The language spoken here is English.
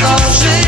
szybko